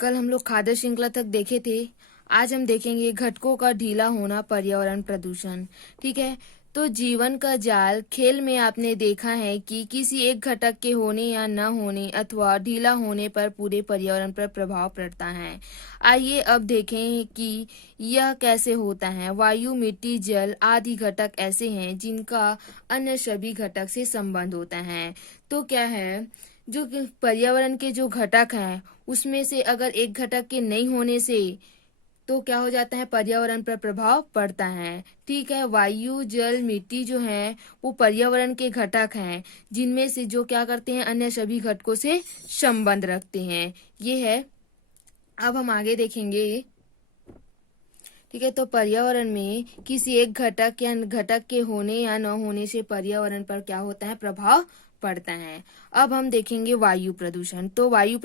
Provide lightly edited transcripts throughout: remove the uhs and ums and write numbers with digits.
कल हम लोग खाद्य श्रृंखला तक देखे थे। आज हम देखेंगे घटकों का ढीला होना, पर्यावरण प्रदूषण। ठीक है, तो जीवन का जाल खेल में आपने देखा है कि किसी एक घटक के होने या न होने अथवा ढीला होने पर पूरे पर्यावरण पर प्रभाव पड़ता है। आइए अब देखें कि यह कैसे होता है। वायु, मिट्टी, जल आदि घटक ऐसे हैं जिनका अन्य सभी घटक से संबंध होता है। तो क्या है, जो कि पर्यावरण के जो घटक हैं उसमें से अगर एक घटक के नहीं होने से तो क्या हो जाता है, पर्यावरण पर प्रभाव पड़ता है। ठीक है, वायु, जल, मिट्टी जो है वो पर्यावरण के घटक हैं जिनमें से जो क्या करते हैं, अन्य सभी घटकों से संबंध रखते हैं। ये है, अब हम आगे देखेंगे। ठीक है, तो पर्यावरण में किसी एक घटक या घटक के होने या न होने से पर्यावरण पर क्या होता है, प्रभाव पड़ता है। अब हम देखेंगे वायु प्रदूषण। तो वायु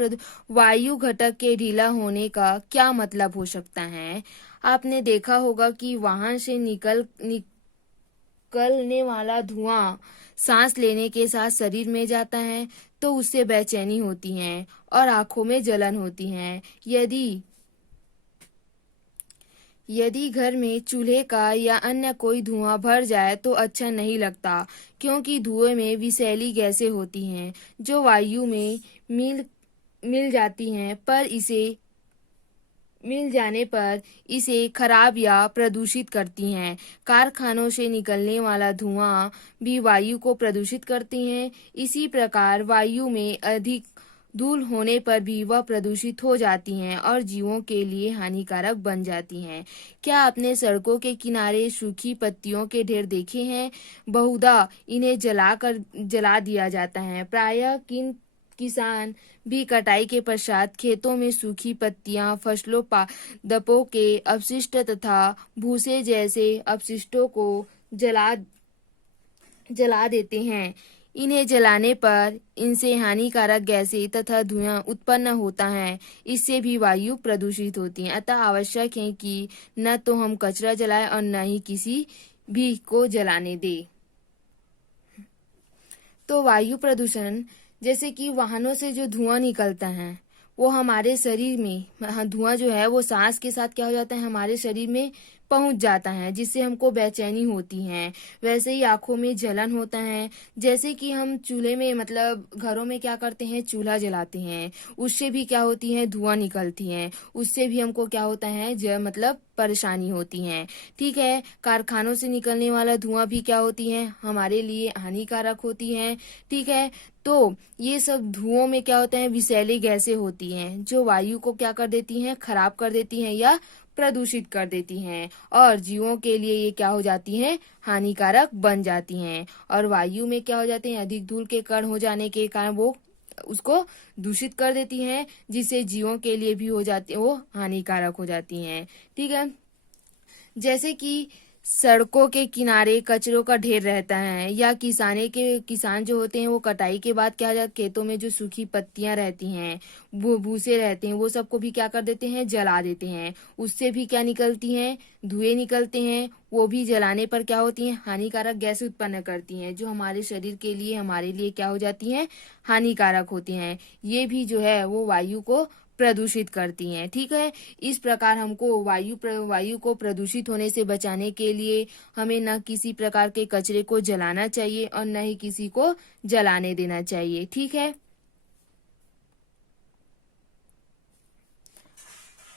घटक के ढीला होने का क्या मतलब हो सकता है। आपने देखा होगा कि वाहन से निकलने वाला धुआं सांस लेने के साथ शरीर में जाता है तो उससे बेचैनी होती है और आंखों में जलन होती है। यदि घर में चूल्हे का या अन्य कोई धुआं भर जाए तो अच्छा नहीं लगता, क्योंकि धुएं में विषैली गैसें होती हैं जो वायु में मिल जाती हैं, पर इसे मिल जाने पर इसे खराब या प्रदूषित करती हैं। कारखानों से निकलने वाला धुआं भी वायु को प्रदूषित करती हैं। इसी प्रकार वायु में अधिक धूल होने पर भी वह प्रदूषित हो जाती हैं और जीवों के लिए हानिकारक बन जाती हैं। क्या आपने सड़कों के किनारे सूखी पत्तियों के ढेर देखे हैं? बहुधा इन्हें जला दिया जाता है। प्रायः किसान भी कटाई के पश्चात खेतों में सूखी पत्तियां, फसलों, पादपों के अपशिष्ट तथा भूसे जैसे अपशिष्टों को जला देते हैं। इन्हें जलाने पर इनसे हानिकारक गैसें तथा धुआं उत्पन्न होता है। इससे भी वायु प्रदूषित होती है। अतः आवश्यक है कि न तो हम कचरा जलाएं और न ही किसी भी को जलाने दें। तो वायु प्रदूषण, जैसे कि वाहनों से जो धुआं निकलता है वो हमारे शरीर में, धुआं जो है वो सांस के साथ क्या हो जाता है, हमारे शरीर में पहुंच जाता है, जिससे हमको बेचैनी होती है। वैसे ही आंखों में जलन होता है। जैसे कि हम चूल्हे में, मतलब घरों में क्या करते हैं, चूल्हा जलाते हैं, उससे भी क्या होती है, धुआं निकलती है, उससे भी हमको क्या होता है, मतलब परेशानी होती है। ठीक है, कारखानों से निकलने वाला धुआं भी क्या होती है, हमारे लिए हानिकारक होती है। ठीक है, तो ये सब धुओं में क्या होता है, विषैली गैसें होती हैं जो वायु को क्या कर देती हैं, खराब कर देती हैं या प्रदूषित कर देती हैं और जीवों के लिए ये क्या हो जाती हैं, हानिकारक बन जाती हैं। और वायु में क्या हो जाते हैं, अधिक धूल के कण हो जाने के कारण वो उसको दूषित कर देती हैं, जिससे जीवों के लिए भी हो जाती है, वो हानिकारक हो जाती हैं। ठीक है, जैसे कि सड़कों के किनारे कचरों का ढेर रहता है या किसान जो होते हैं वो कटाई के बाद क्या जाता, खेतों में जो सूखी पत्तियां रहती हैं, वो भूसे रहते हैं, वो सबको भी क्या कर देते हैं, जला देते हैं। उससे भी क्या निकलती हैं, धुएं निकलते हैं। वो भी जलाने पर क्या होती हैं, हानिकारक गैस उत्पन्न करती हैं जो हमारे शरीर के लिए, हमारे लिए क्या हो जाती हैं, हानिकारक होती हैं। ये भी जो है वो वायु को प्रदूषित करती हैं। ठीक है, इस प्रकार हमको वायु को प्रदूषित होने से बचाने के लिए हमें न किसी प्रकार के कचरे को जलाना चाहिए और न ही किसी को जलाने देना चाहिए। ठीक है,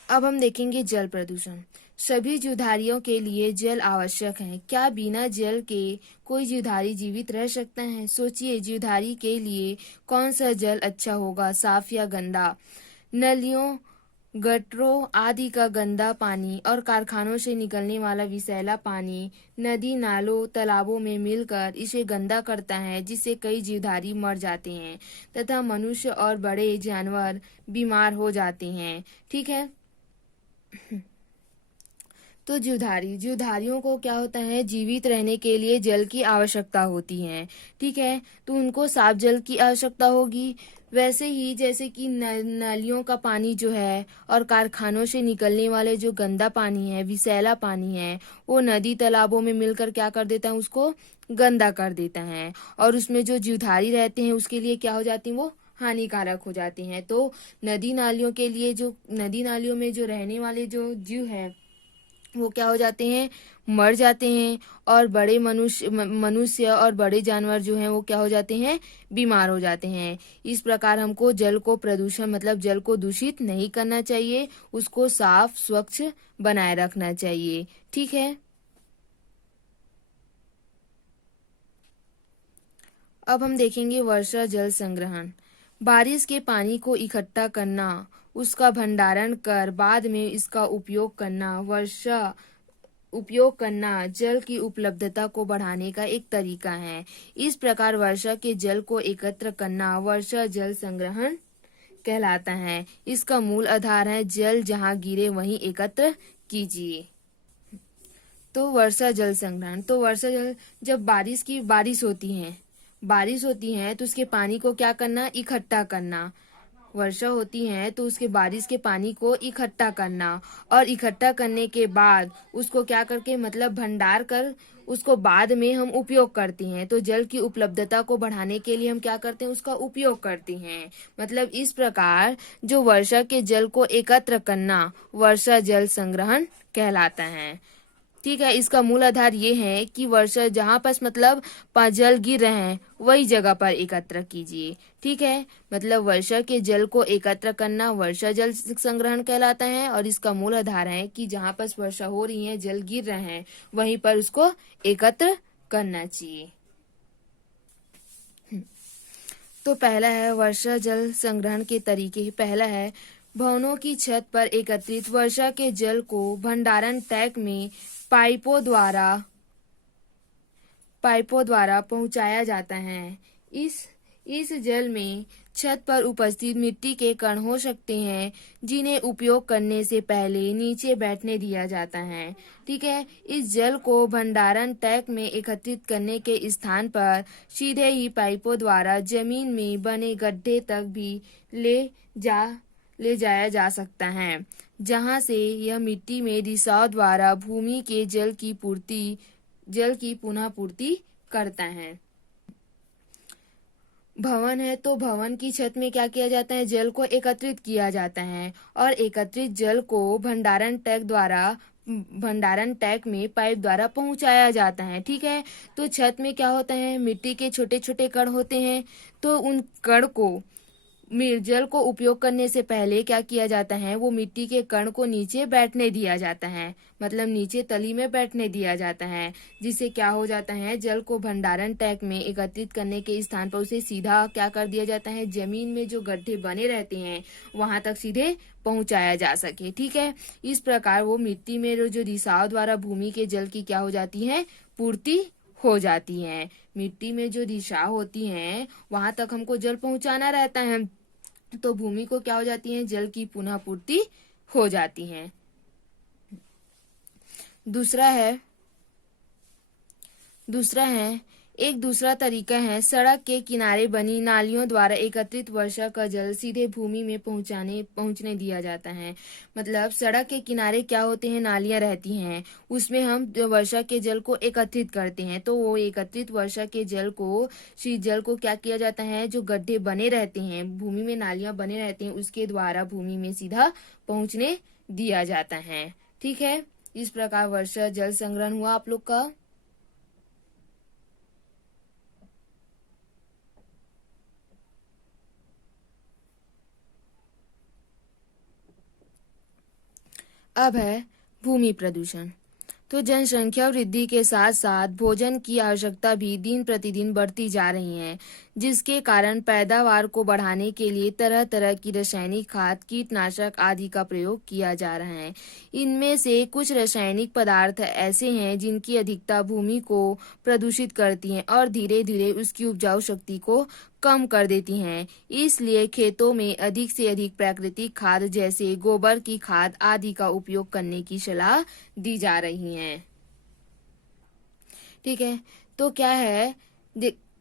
अब हम देखेंगे जल प्रदूषण। सभी जीवधारियों के लिए जल आवश्यक है। क्या बिना जल के कोई जीवधारी जीवित रह सकता है? सोचिए, जीवधारी के लिए कौन सा जल अच्छा होगा, साफ या गंदा? नलियों, गटरों आदि का गंदा पानी और कारखानों से निकलने वाला विषैला पानी नदी, नालों, तालाबों में मिलकर इसे गंदा करता है, जिससे कई जीवधारी मर जाते हैं तथा मनुष्य और बड़े जानवर बीमार हो जाते हैं। ठीक है, तो जीवधारियों को क्या होता है, जीवित रहने के लिए जल की आवश्यकता होती है। ठीक है, तो उनको साफ जल की आवश्यकता होगी। वैसे ही जैसे कि नालियों का पानी जो है और कारखानों से निकलने वाले जो गंदा पानी है, विषैला पानी है, वो नदी तालाबों में मिलकर क्या कर देता है, उसको गंदा कर देता है और उसमें जो जीवधारी रहते हैं उसके लिए क्या हो जाती है, वो हानिकारक हो जाते हैं। तो नदी नालियों के लिए जो नदी नालियों में जो रहने वाले जो जीव हैं वो क्या हो जाते हैं, मर जाते हैं। और बड़े मनुष्य और बड़े जानवर जो हैं वो क्या हो जाते हैं, बीमार हो जाते हैं। इस प्रकार हमको जल को प्रदूषण मतलब जल को दूषित नहीं करना चाहिए, उसको साफ स्वच्छ बनाए रखना चाहिए। ठीक है। अब हम देखेंगे वर्षा जल संग्रहण। बारिश के पानी को इकट्ठा करना, उसका भंडारण कर बाद में इसका उपयोग करना जल की उपलब्धता को बढ़ाने का एक तरीका है। इस प्रकार वर्षा के जल को एकत्र करना वर्षा जल संग्रहण कहलाता है। इसका मूल आधार है जल जहाँ गिरे वहीं एकत्र कीजिए। तो वर्षा जल संग्रहण, तो वर्षा जल जब बारिश होती है तो उसके पानी को क्या करना, इकट्ठा करना। वर्षा होती है तो उसके बारिश के पानी को इकट्ठा करना और इकट्ठा करने के बाद उसको क्या करके मतलब भंडार कर उसको बाद में हम उपयोग करते हैं। तो जल की उपलब्धता को बढ़ाने के लिए हम क्या करते हैं, उसका उपयोग करते हैं। मतलब इस प्रकार जो वर्षा के जल को एकत्र करना वर्षा जल संग्रहण कहलाता है। ठीक है। इसका मूल आधार ये है कि वर्षा जहाँ पर मतलब जल गिर रहे हैं वही जगह पर एकत्र कीजिए। ठीक है। मतलब वर्षा के जल को एकत्र करना वर्षा जल संग्रहण कहलाता है और इसका मूल आधार है कि जहाँ पर वर्षा हो रही है, जल गिर रहे हैं, वहीं पर उसको एकत्र करना चाहिए। तो पहला है वर्षा जल संग्रहण के तरीके। पहला है भवनों की छत पर एकत्रित वर्षा के जल को भंडारण टैंक में पाइपों द्वारा पहुंचाया जाता है। इस जल में छत पर उपस्थित मिट्टी के कण हो सकते हैं जिन्हें उपयोग करने से पहले नीचे बैठने दिया जाता है। ठीक है। इस जल को भंडारण टैंक में एकत्रित करने के स्थान पर सीधे ही पाइपों द्वारा जमीन में बने गड्ढे तक भी ले जाया जा सकता है, जहां से यह मिट्टी में रिसाव द्वारा भूमि के जल की पुनः पूर्ति करता है। भवन है तो भवन की छत में क्या किया जाता है, जल को एकत्रित किया जाता है और एकत्रित जल को भंडारण टैंक में पाइप द्वारा पहुंचाया जाता है। ठीक है। तो छत में क्या होता है, मिट्टी के छोटे छोटे कण होते हैं। तो उन कण को जल को उपयोग करने से पहले क्या किया जाता है, वो मिट्टी के कण को नीचे बैठने दिया जाता है, मतलब नीचे तली में बैठने दिया जाता है, जिससे क्या हो जाता है, जल को भंडारण टैंक में एकत्रित करने के स्थान पर उसे सीधा क्या कर दिया जाता है, जमीन में जो गड्ढे बने रहते हैं वहां तक सीधे पहुंचाया जा सके। ठीक है। इस प्रकार वो मिट्टी में जो रिसाव द्वारा भूमि के जल की क्या हो जाती है, पूर्ति हो जाती है। मिट्टी में जो रिसाव होती है वहां तक हमको जल पहुंचाना रहता है, तो भूमि को क्या हो जाती है, जल की पुनः पूर्ति हो जाती है। दूसरा है एक दूसरा तरीका है सड़क के किनारे बनी नालियों द्वारा एकत्रित वर्षा का जल सीधे भूमि में पहुंचने दिया जाता है। मतलब सड़क के किनारे क्या होते हैं, नालियां रहती हैं, उसमें हम वर्षा के जल को एकत्रित करते हैं। तो वो एकत्रित वर्षा के जल को क्या किया जाता है, जो गड्ढे बने रहते हैं, भूमि में नालियां बने रहती हैं, उसके द्वारा भूमि में सीधा पहुंचने दिया जाता है। ठीक है। इस प्रकार वर्षा जल संग्रहण हुआ आप लोग का। अब है भूमि प्रदूषण। तो जनसंख्या वृद्धि के साथ साथ भोजन की आवश्यकता भी दिन प्रतिदिन बढ़ती जा रही है, जिसके कारण पैदावार को बढ़ाने के लिए तरह तरह की रासायनिक खाद, कीटनाशक आदि का प्रयोग किया जा रहा है। इनमें से कुछ रासायनिक पदार्थ ऐसे हैं जिनकी अधिकता भूमि को प्रदूषित करती हैं और धीरे धीरे उसकी उपजाऊ शक्ति को कम कर देती हैं। इसलिए खेतों में अधिक से अधिक प्राकृतिक खाद जैसे गोबर की खाद आदि का उपयोग करने की सलाह दी जा रही है। ठीक है। तो क्या है,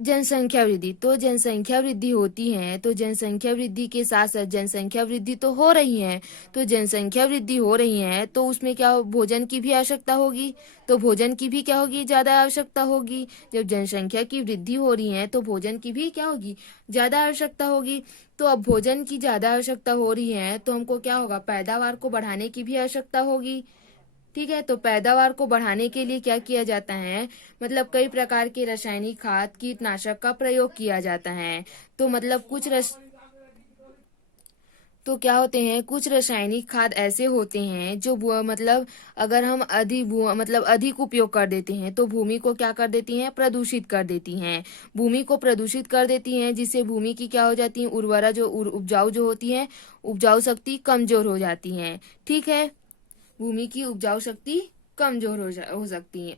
जनसंख्या वृद्धि, तो जनसंख्या वृद्धि होती है तो जनसंख्या वृद्धि के साथ साथ जनसंख्या वृद्धि तो हो रही है, तो जनसंख्या वृद्धि हो रही है तो उसमें क्या भोजन की भी आवश्यकता होगी, तो भोजन की भी क्या होगी, ज्यादा आवश्यकता होगी। जब जनसंख्या की वृद्धि हो रही है तो भोजन की भी क्या होगी, ज्यादा आवश्यकता होगी। तो अब भोजन की ज्यादा आवश्यकता हो रही है तो हमको क्या होगा, पैदावार को बढ़ाने की भी आवश्यकता होगी। ठीक है, तो पैदावार को बढ़ाने के लिए क्या किया जाता है, मतलब कई प्रकार के रासायनिक खाद कीटनाशक का प्रयोग किया जाता है। तो मतलब तो क्या होते हैं, कुछ रासायनिक खाद ऐसे होते हैं जो मतलब अगर हम मतलब अधिक उपयोग कर देते हैं तो भूमि को क्या कर देती हैं, प्रदूषित कर देती हैं। भूमि को प्रदूषित कर देती हैं जिससे भूमि की क्या हो जाती है, उर्वरा जो उपजाऊ जो होती है, उपजाऊ शक्ति कमजोर हो जाती है। ठीक है, भूमि की उपजाऊ शक्ति कमजोर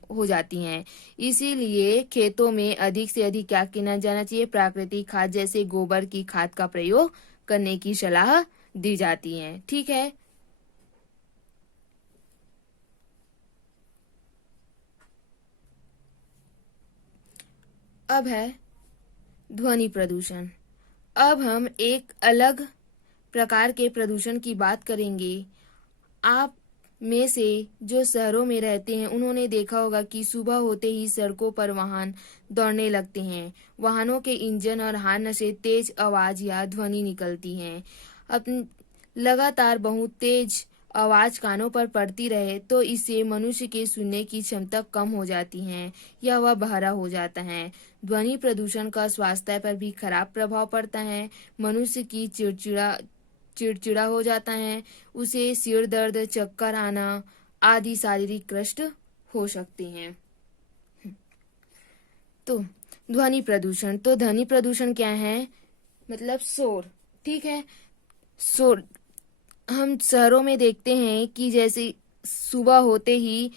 हो जाती हैं। इसीलिए खेतों में अधिक से अधिक क्या किया जाना चाहिए, प्राकृतिक खाद जैसे गोबर की खाद का प्रयोग करने की सलाह दी जाती है। ठीक है, अब है ध्वनि प्रदूषण। अब हम एक अलग प्रकार के प्रदूषण की बात करेंगे। आप में से जो शहरों में रहते हैं उन्होंने देखा होगा कि सुबह होते ही सड़कों पर वाहन दौड़ने लगते हैं। वाहनों के इंजन और हॉर्न से तेज आवाज या ध्वनि निकलती है। अपन लगातार बहुत तेज आवाज कानों पर पड़ती रहे तो इससे मनुष्य के सुनने की क्षमता कम हो जाती है या वह बहरा हो जाता है। ध्वनि प्रदूषण का स्वास्थ्य पर भी खराब प्रभाव पड़ता है। मनुष्य की चिड़चिड़ा हो जाता है, उसे सिर दर्द, चक्कर आना आदि शारीरिक कष्ट हो सकते हैं। तो ध्वनि प्रदूषण क्या है, मतलब शोर। ठीक है, शोर हम शहरों में देखते हैं कि जैसे सुबह होते ही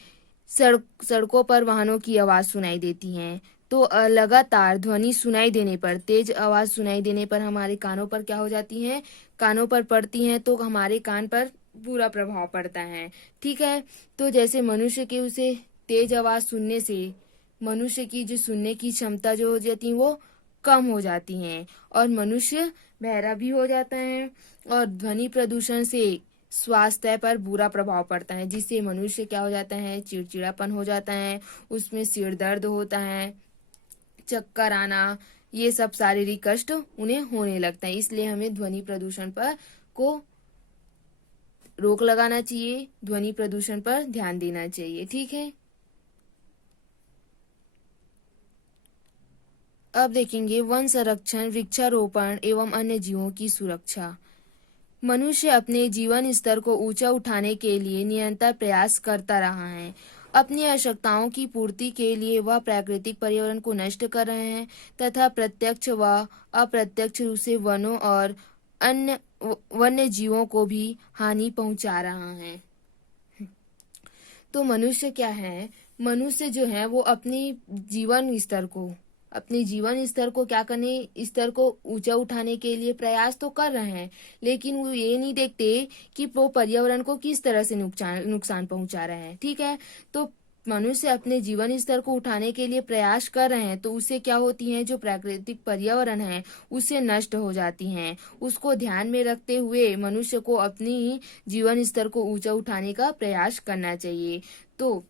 सड़कों पर वाहनों की आवाज सुनाई देती है। तो लगातार ध्वनि सुनाई देने पर, तेज आवाज सुनाई देने पर हमारे कानों पर क्या हो जाती है, कानों पर पड़ती हैं तो हमारे कान पर बुरा प्रभाव पड़ता है। ठीक है, तो जैसे मनुष्य के उसे तेज आवाज सुनने से मनुष्य की जो सुनने की क्षमता जो हो जाती है वो कम हो जाती है और मनुष्य बहरा भी हो जाता है। और ध्वनि प्रदूषण से स्वास्थ्य पर बुरा प्रभाव पड़ता है जिससे मनुष्य क्या हो जाता है, चिड़चिड़ापन हो जाता है, उसमें सिर दर्द होता है, चक्कर आना, ये सब शारीरिक कष्ट उन्हें होने लगता है। इसलिए हमें ध्वनि प्रदूषण पर को रोक लगाना चाहिए, ध्वनि प्रदूषण पर ध्यान देना चाहिए। ठीक है, अब देखेंगे वन संरक्षण, वृक्षारोपण एवं अन्य जीवों की सुरक्षा। मनुष्य अपने जीवन स्तर को ऊंचा उठाने के लिए निरंतर प्रयास करता रहा है। अपनी आवश्यकताओं की पूर्ति के लिए वह प्राकृतिक पर्यावरण को नष्ट कर रहे हैं तथा प्रत्यक्ष व अप्रत्यक्ष रूप से वनों और अन्य वन्य जीवों को भी हानि पहुंचा रहा है। तो मनुष्य क्या है, मनुष्य जो है वो अपने जीवन स्तर को क्या करने, स्तर को ऊंचा उठाने के लिए प्रयास तो कर रहे हैं, लेकिन वो ये नहीं देखते कि वो पर्यावरण को किस तरह से नुकसान पहुंचा रहे हैं। ठीक है, तो मनुष्य अपने जीवन स्तर को उठाने के लिए प्रयास कर रहे हैं तो उससे क्या होती है, जो प्राकृतिक पर्यावरण है उससे नष्ट हो जाती हैं। उसको ध्यान में रखते हुए मनुष्य को अपनी जीवन स्तर को ऊंचा उठाने का प्रयास करना चाहिए। तो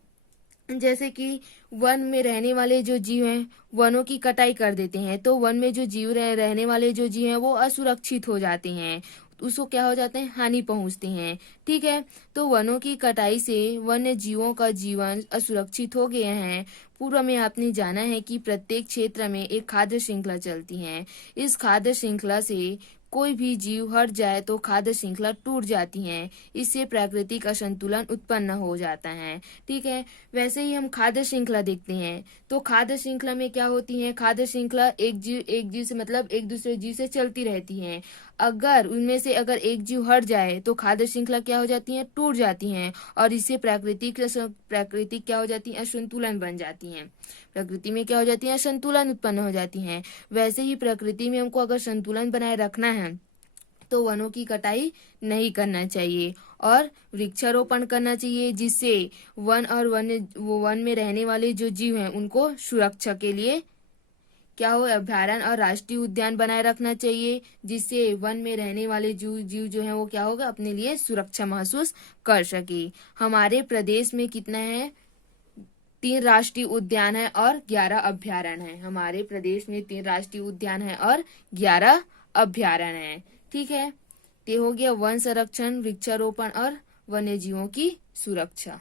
जैसे कि वन में रहने वाले जो जीव हैं वनों की कटाई कर देते हैं तो वन में जो रहने वाले जो जीव हैं वो असुरक्षित हो जाते हैं, उसको क्या हो जाते हैं, हानि पहुंचते हैं। ठीक है, तो वनों की कटाई से वन्य जीवों का जीवन असुरक्षित हो गए हैं। पूर्व में आपने जाना है कि प्रत्येक क्षेत्र में एक खाद्य श्रृंखला चलती है। इस खाद्य श्रृंखला से कोई भी जीव हट जाए तो खाद्य श्रृंखला टूट जाती है, इससे प्राकृतिक असंतुलन उत्पन्न हो जाता है। ठीक है, वैसे ही हम खाद्य श्रृंखला देखते हैं तो खाद्य श्रृंखला में क्या होती है, खाद्य श्रृंखला एक जीव से मतलब एक दूसरे जीव से चलती रहती है। अगर उनमें से अगर एक जीव हट जाए तो खाद्य श्रृंखला क्या हो जाती है, टूट जाती है और इससे प्राकृतिक क्या हो जाती है, असंतुलन बन जाती है। प्रकृति में क्या हो जाती है, संतुलन उत्पन्न हो जाती है। वैसे ही प्रकृति में हमको अगर संतुलन बनाए रखना है तो वनों की कटाई नहीं करना चाहिए और वृक्षारोपण करना चाहिए, जिससे वन में रहने वाले जो जीव हैं उनको सुरक्षा के लिए क्या हो, अभ्यारण्य और राष्ट्रीय उद्यान बनाए रखना चाहिए, जिससे वन में रहने वाले जीव जो है वो क्या होगा, अपने लिए सुरक्षा महसूस कर सके। हमारे प्रदेश में कितना है, 3 राष्ट्रीय उद्यान है और 11 अभ्यारण्य है। हमारे प्रदेश में 3 राष्ट्रीय उद्यान है और 11 अभ्यारण्य है। ठीक है, ये हो गया वन संरक्षण, वृक्षारोपण और वन्य जीवों की सुरक्षा।